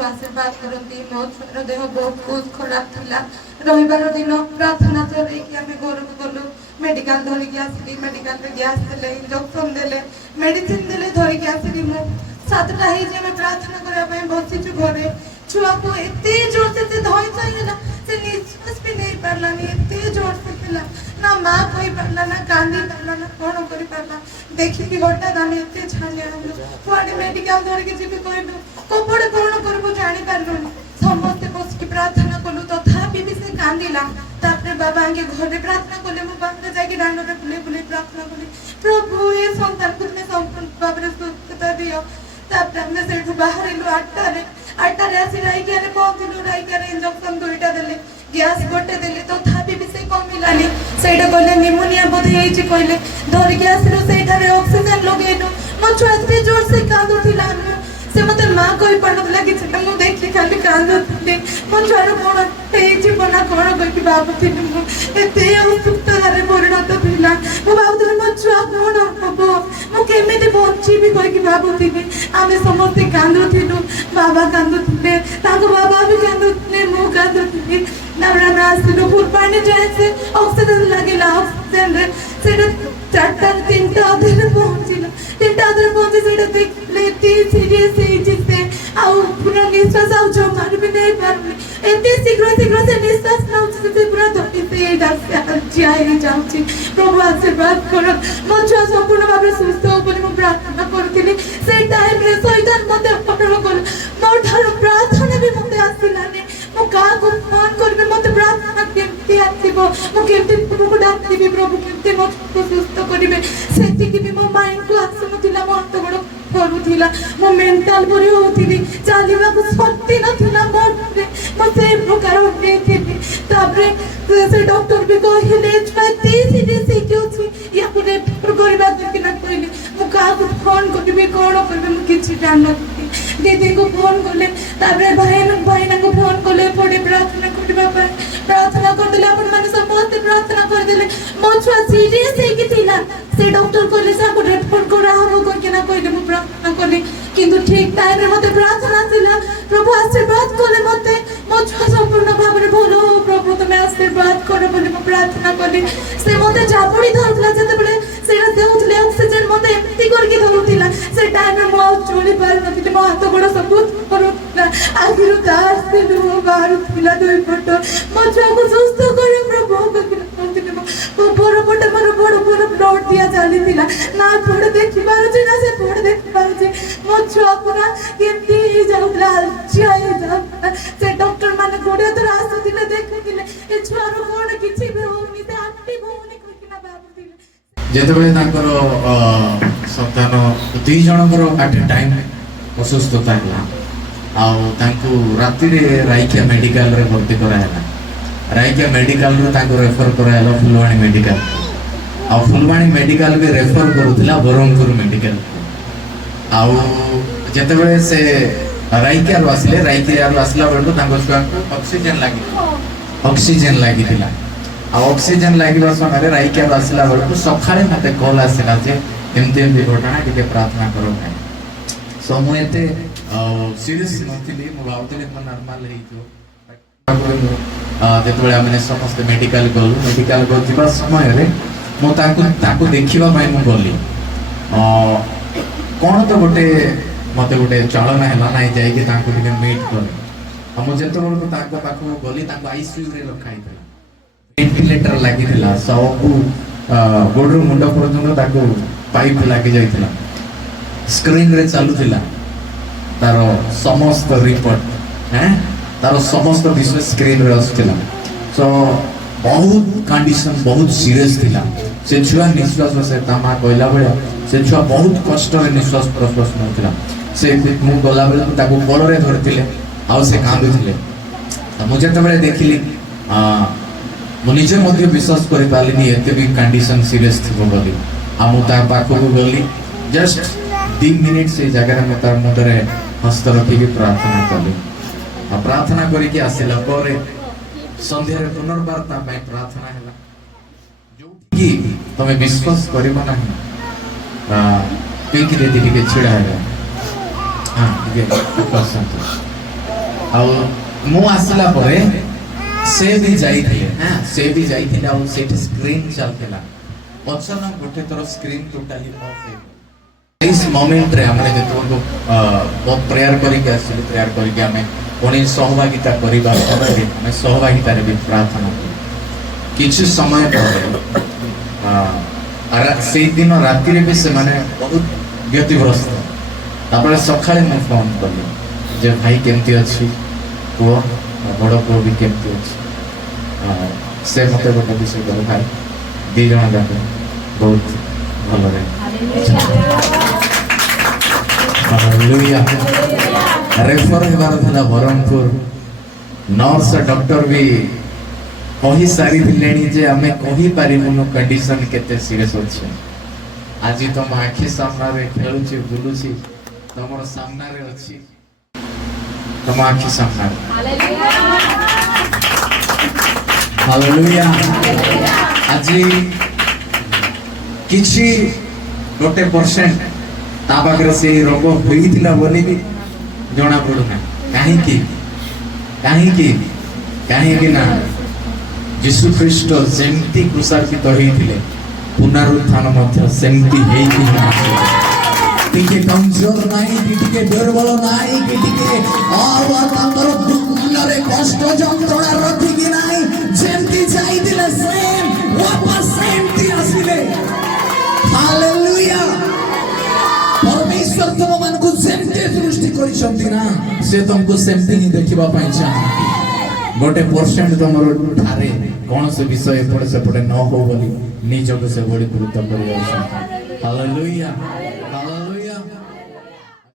प्रभु आशीर्वाद करती। मो छुआर देह बहुत खराब थिला। रविवार दिन प्रार्थना चलैकी आम घर को गलु। मेडिकल धरिकी आसली। मेडिकल गैस देले, इंजेक्शन देले, मेडिसिन देले धरिकी आसली। मु 7टा ही प्रार्थना करने बसीचु घरे। छुआ को एते जोर से धई चाहिए से निश्वास भी नहीं पारलानी। एते जोर से थिला ना माँ कही पारला ना कांदी पारला ना कौन करि पारला। देखिकी हठात आम एते छाने आलु। कुआडे मेडिकल धरिकी जीवी कहलु कपड़े कौन करबो जानी पारलुनी। समस्ते बसिकी प्रार्थना कलु तथापि भी से कांदिला। तापरे बाबा आगे घरे प्रार्थना कले। मो बाबा जाके दांडरे बुले बुले प्रार्थना कले, प्रभु ये संतान को तुमने संपूर्ण भाव में सुस्थता दियो। तापरे हमने सेठू बाहर 8टारे आसी राइकिया पहुंचलु। राइकिया इंजेक्शन 2टा देले, गैस गोटे देले तथापि भी से कमिलानी। सेटा कहले निमोनिया बोधे होइछि कहले धरिकी आसिलु। सेठारे ऑक्सीजन लगेलु। मो छुआ एते जोर से कांदुथिला। से मते माँ कहि पारनथिला कि मु देखि खाली कांदुथिली। मो छुआर कोन हेइछि बना कोन कहि भाबुथिली। मु एते असुस्थतारे परिणत थिला। मु भाबुथिली मो छुआ कोन हबो, मु केमिति बंचिबि कहि भाबुथिली। आमे समस्ते कांदुथिलु। बाबा कांदुथिले, ताको बाबा भी कांदुथिले, मु कांदुथिली। नाबरा आसिलु फुलपानी जायसे ऑक्सीजन लागिला। ऑक्सीजन रे सेटा 4टा 3टा अधेरे पहुंचिला। 3टा अधेरे पहुंची सेटा देखले ती सीरियस हेजिते आउ पूरा निश्वास आउ जमार भी नहीं पारले। एते शीघ्र से निश्वास नउछि से पूरा धोती से जाई जाउछि। प्रभु आशीर्वाद करो। मो छुआ संपूर्ण भाबे सुस्थ हो बोली मु प्रार्थना करथिली। से टाइम रे शैतान मते पटल कर मो ठार प्रार्थना भी मते आसिलाने। मु का को फोन करबे मते प्रार्थना केमति आथिबो, मु केमति प्रभु डाकिबे, प्रभु केमति मो सुस्थ करिवे। सेति कि भी मो माइंड को आसुनथिला। मो हाथ गोड़ करूथिला। मो मेंटल परि होथिली। चालिबा को शक्ति नथिला मोर रे। मो से प्रकार होथिली। तापरे से डॉक्टर भी कहिले छाती सीरियस हे क्यों या पुरे करबा कि ना कहले। मु का को फोन करबे कोन करबे मु किछि जानथि। दीदी को फोन करले। तापरे भाई ना को फोन करले। पड़े प्रार्थना करबा पर प्रार्थना कर देले। अपन माने समस्त प्रार्थना कर देले। मो छुआ सीरियस हे कि थिला। से डॉक्टर कहले सा को रेफर करा हो को केना कहले। मु प्रार्थना करले किंतु ठीक टाइम रे मते प्रार्थना थिला। प्रभु आशीर्वाद करले मते। मो छुआ संपूर्ण भाव रे बोलो प्रभु तुम आशीर्वाद करो बोली मु प्रार्थना करले। से मते जापड़ी धरला जते बेले सेरा देउथले ऑक्सीजन मते एम्प्टी करके धरुथिला। से टाइम रे मो चोली पार नथिले। मो हाथ गोड़ सब करूथिला। आखिर दास से मो बाहर थिला 2 फट। मो छुआ को सुस्थ करे प्रभु करथिले। मो बड़ ब्लड दिया जालिथिला। ना पड़ देखि पारुछि ना से पड़ देखि पारुछि। मो छुआ पूरा केमति जाउतला हलचिया जा। से डॉक्टर माने गोड़े तो आसुथिले देखुथिले ए छुआर कोन किछि भी होउनी ते आंटी होउनी कहिना बाबुथिले। जेतेबेले तांकर संतान 2 जनकर एट ए टाइम असुस्थता होला आउ तांको राति रे राइकिया मेडिकल रे भर्ती करायला। राइकिया मेडिकल रे तांको रेफर करायला फुलवाणी मेडिकल। आ फुलवाणी मेडिकल भी रेफर करूथिला बरहमपुर मेडिकल। आउ जेतेबेले से राइकिया आसले राइकिया आसला बेलू तांको छुआ को ऑक्सीजन लागिथिला। आ ऑक्सीजन लागिबा समय रे राइकिया आसला बेलू सखाळे मते कॉल आसिला जे एमते घटना टिके प्रार्थना करो भाई। सो मु एते सीरियस नथिली। मु भाबुथिली म नॉर्मल हेइतो। जेतेबेले आमे समस्त मेडिकल गलु जिबा समय रे मु ताको देखिबा पाई मु गली। कोन तो गोटे मते गोटे चालना हैला नाही जाई कि ताको दिने मीट करे। मु जेतो बेलू ताको पाखो गली ताको आईसीयू रे रखाइतला। वेंटिलेटर लागितला। सब गोडर मुंड पर्यंत ताको पाइप लागि जाइतला। स्क्रीन रे चालुथिला तारो समस्त रिपोर्ट तारो समस्त विषय स्क्रीन रे आस्थिला। सो बहुत कंडीशन बहुत सीरियस थिला। से छुआ निश्वास से तामा कहला बेला से छुआ बहुत कष्ट रे निश्वास प्रश्वास नथिला। से मु गला बेला ताको बड़ रे धरतिले आ से कांदुथिले। मु जेतेबेले देखिली मु निजे मध्ये विश्वास करि पालिनी एते भी कंडीशन सीरियस थिबो बोली। आ मु ता पाखो गली जस्ट 3 मिनिट से जगह में तार मुदरे हस्त रखी प्रार्थना कली। आ प्रार्थना करी कि आसिला परे संध्या रे पुनर्बार ता पई प्रार्थना हैला। जो कि तमे विश्वास करिबो नाही पेकी रे दिली के छिड़ा है। हां ठीक है परसेंट ଆଉ ମୁଁ ଆସିଲା ପରେ ସେ ବି ଯାଇଥିଲେ ସେ ବି ଯାଇଥିଲେ ଆଉ ସେଠି ସ୍କ୍ରିନ୍ ଚାଲିଥିଲା ଅଚାନକ ଗୋଟେ ଥର ସ୍କ୍ରିନ୍ ଟୋଟାଲି ଅଫ୍ ହେଇଗଲା इस मोमेंट रे हमने जेतको बहुत प्रेयर करके आसिले प्रेयर करके हमें पुणी सहभागिता करिबा समय हमें सहभागिता रे भी प्रार्थना किछ समय पर से दिन राति रे भी से माने बहुत व्यतिग्रस्त तापर सखाळे मैं फोन करली जे भाई केमती अछि को बड़ को भी केमती अछि से मते गोटे विषय कर भाई दी जण जाक बहुत भलो रे हालेलुया रेफर हेबार थिला बरहमपुर नर्स डॉक्टर भी कही सारी दिलेनी जे हमें कही पारिमुनु कंडीशन केते सीरियस अछि आज तुम आखि सामना रे खेलुची बुलुची तमर सामना रे अछि तुम आखि सामना हालेलुया आज किछि गोटे परसेंट ताबाग्र से रोग होइतिला बोली भी जणा पडुना काहे कि ना यीशु ख्रीष्ट जेमती क्रूसार्पित होइतिले पुनरुत्थान मध्य सेमती हेइति टिके कमजोर नाही टिके दुर्बल नाही टिके और तांकर दुःखरे कष्ट যন্ত্রণা रखी कि नाही जेमती जाइतिले सेम वापस सेमती आसिले हालेलुया परमेश्वर तुम मन को सेमती सृष्टि करिसंती ना से तुमको सेमती ही देखिबा पाई चाहती गोटे परसेंट तुमरो ठारे कौन से विषय पड़े से पड़े न हो बोली निजको से बड़ी गुरुत्व करिया हालेलुया